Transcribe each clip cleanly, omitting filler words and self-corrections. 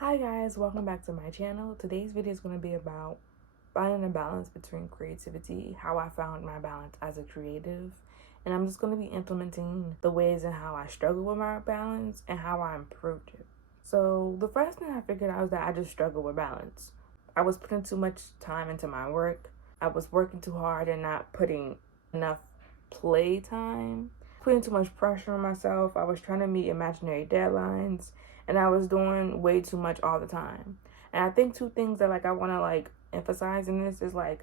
Hi guys, welcome back to my channel. Today's video is going to be about finding a balance between creativity, how I found my balance as a creative, and I'm just going to be implementing the ways and how I struggle with my balance and how I improved it. So the first thing I figured out was that I just struggle with balance. I was putting too much time into my work. I was working too hard and not putting enough play time, putting too much pressure on myself. I was trying to meet imaginary deadlines and I was doing way too much all the time. And I think two things that I want to emphasize in this is I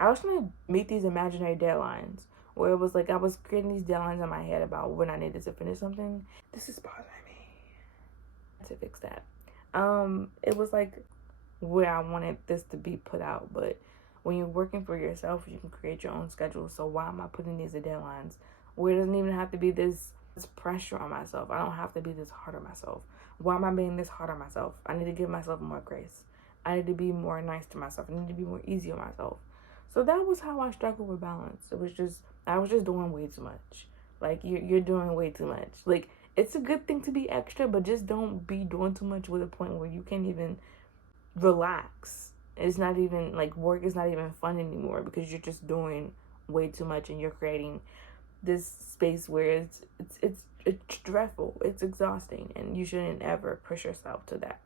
was trying to meet these imaginary deadlines where it was I was creating these deadlines in my head about when I needed to finish something. This is bothering me. To fix that. It was where I wanted this to be put out, but when you're working for yourself, you can create your own schedule. So why am I putting these deadlines where it doesn't even have to be this pressure on myself? I don't have to be this hard on myself. Why am I being this hard on myself? I need to give myself more grace. I need to be more nice to myself. I need to be more easy on myself. So that was how I struggled with balance. I was just doing way too much. You're doing way too much. It's a good thing to be extra, but just don't be doing too much with a point where you can't even relax. It's not even work is not even fun anymore because you're just doing way too much and you're creating this space where it's dreadful, it's exhausting, and you shouldn't ever push yourself to that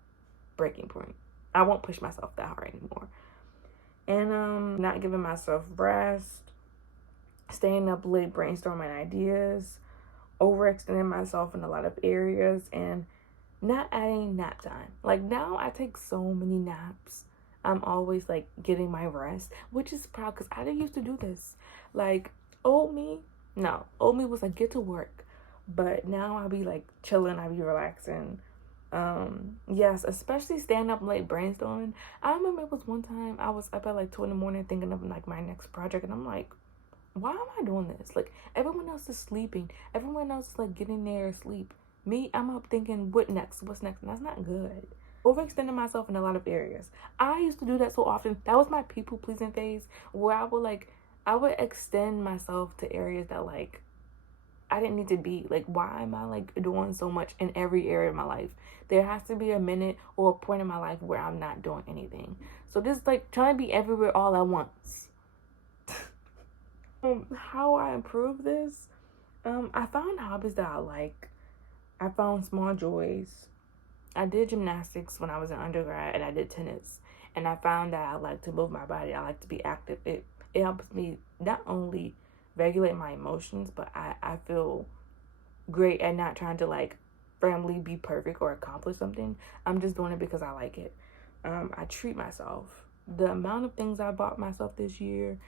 breaking point. I won't push myself that hard anymore. And not giving myself rest, staying up late brainstorming ideas, overextending myself in a lot of areas, and not adding nap time. Now I take so many naps. I'm always getting my rest, which is proud because I didn't used to do this. Old me, no, old me was get to work, but now I'll be chilling, I'll be relaxing. Yes, especially staying up late brainstorming. I remember it was one time I was up at 2 in the morning thinking of my next project, and I'm like, why am I doing this? Everyone else is sleeping, everyone else is getting their sleep. Me, I'm up thinking, what's next? And that's not good. Overextending myself in a lot of areas. I used to do that so often. That was my people pleasing phase where I would extend myself to areas that I didn't need to be. Why am I doing so much in every area of my life? There has to be a minute or a point in my life where I'm not doing anything. So this trying to be everywhere all at once. How I improve this? I found hobbies that I like. I found small joys. I did gymnastics when I was in undergrad, and I did tennis. And I found that I like to move my body. I like to be active. It helps me not only regulate my emotions, but I feel great at not trying to firmly be perfect or accomplish something. I'm just doing it because I like it. I treat myself. The amount of things I bought myself this year,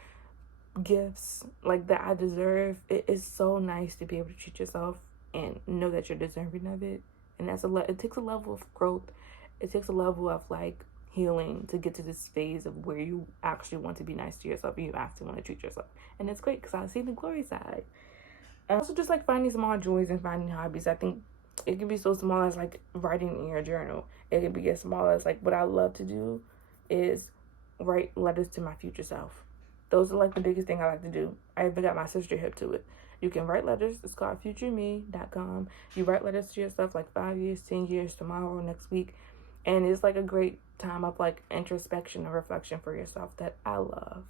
gifts that I deserve, it is so nice to be able to treat yourself and know that you're deserving of it. And it takes a level of growth. It takes a level of healing to get to this phase of where you actually want to be nice to yourself and you actually want to treat yourself. And it's great because I see the glory side. And also just finding small joys and finding hobbies. I think it can be so small as writing in your journal. It can be as small as what I love to do is write letters to my future self. Those are the biggest thing I like to do. I even got my sister hip to it. You can write letters. It's called futureme.com. You write letters to yourself 5 years, 10 years, tomorrow, next week. And it's a great time of introspection and reflection for yourself that I love.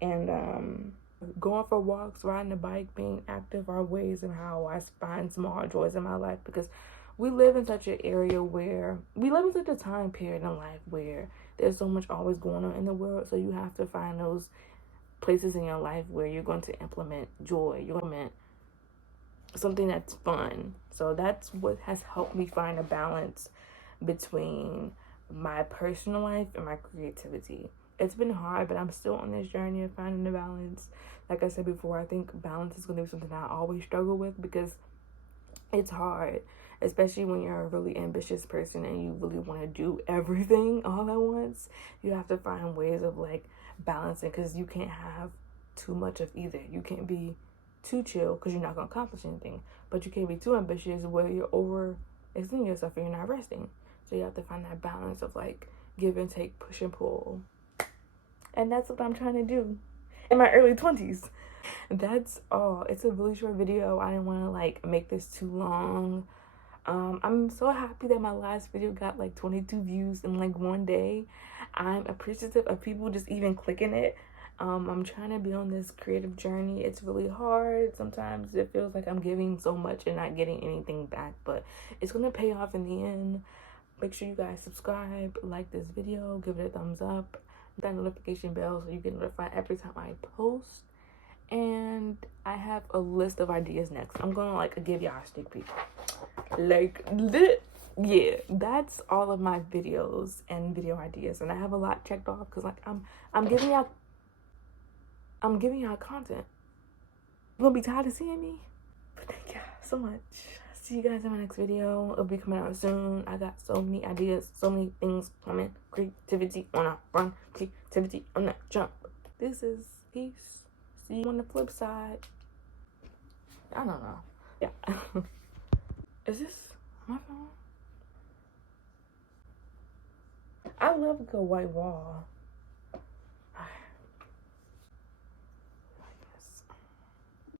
And going for walks, riding a bike, being active are ways in how I find small joys in my life, because we live in such an area where we live in such a time period in life where there's so much always going on in the world. So you have to find those places in your life where you're going to implement joy, you implement something that's fun. So that's what has helped me find a balance between my personal life and my creativity. It's been hard, but I'm still on this journey of finding the balance. Like I said before, I think balance is going to be something I always struggle with because it's hard, especially when you're a really ambitious person and you really want to do everything all at once. You have to find ways of balancing, because you can't have too much of either. You can't be too chill because you're not going to accomplish anything, but you can't be too ambitious where you're overextending yourself and you're not resting. So you have to find that balance of give and take, push and pull. And that's what I'm trying to do in my early 20s. That's all. It's a really short video. I didn't want to make this too long. I'm so happy that my last video got like 22 views in like one day. I'm appreciative of people just even clicking it. I'm trying to be on this creative journey. It's really hard. Sometimes it feels like I'm giving so much and not getting anything back, but it's gonna pay off in the end. Make sure you guys subscribe, like this video, give it a thumbs up, hit that notification bell so you get notified every time I post. And I have a list of ideas next. I'm gonna like give y'all a sneak peek. Yeah, that's all of my videos and video ideas, and I have a lot checked off because like I'm giving y'all content. You're gonna be tired of seeing me, but thank y'all so much. See you guys in my next video. It'll be coming out soon. I got so many ideas, so many things coming. Creativity on a run, creativity on a jump. This is peace. See you on the flip side. I don't know. Yeah. Is this my phone? I love a good white wall.